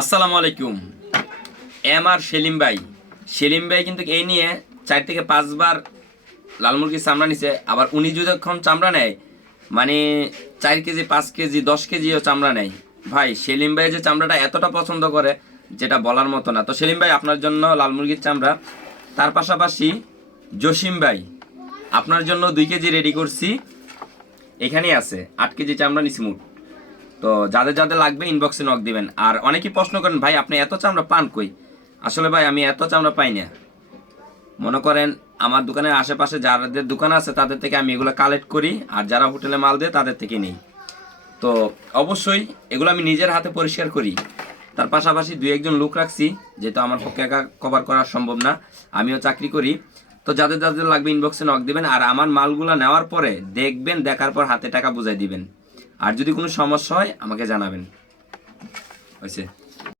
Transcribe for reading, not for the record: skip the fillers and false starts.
আসসালামু আলাইকুম। আর সেলিম ভাই কিন্তু এই নিয়ে 4 থেকে 5 বার লাল মুরগির চামড়া নিছে। আবার উনি যখন চামড়া নেয় মানে 4 কেজি 5 কেজি 10 কেজিও চামড়া নেয়। ভাই সেলিম ভাই যে চামড়াটা এতটা পছন্দ করে যেটা বলার মতো না। তো সেলিম ভাই আপনার জন্য লাল মুরগির চামড়া, তার পাশাপাশি জসিম ভাই আপনার জন্য 2 কেজি রেডি করছি। এখানেই আছে 8 কেজি চামড়া নিছি মোট। তো যাদের যাদের লাগবে ইনবক্সে নক দিবেন। আর অনেকেই প্রশ্ন করেন ভাই আপনি এত চামড়া পান কই? আসলে ভাই আমি এত চামড়া পাই না। মনে করেন আমার দোকানের আশেপাশে যাদের দোকান আছে তাদের থেকে আমি এগুলো কালেক্ট করি, আর যারা হোটেলে মাল দেয় তাদের থেকে নিই। তো অবশ্যই এগুলো আমি নিজের হাতে পরিষ্কার করি। তার পাশাপাশি 2-1 জন লোক রাখছি, যেহেতু আমার পক্ষে একা কভার করা সম্ভব না, আমিও চাকরি করি। তো যাদের যাদের লাগবে ইনবক্সে নক দিবেন। আর আমার মালগুলো নেওয়ার পরে দেখবেন, দেখার পর হাতে টাকা বুঝাই দিবেন। আর যদি কোনো সমস্যা হয় আমাকে জানাবেন। হয়েছে।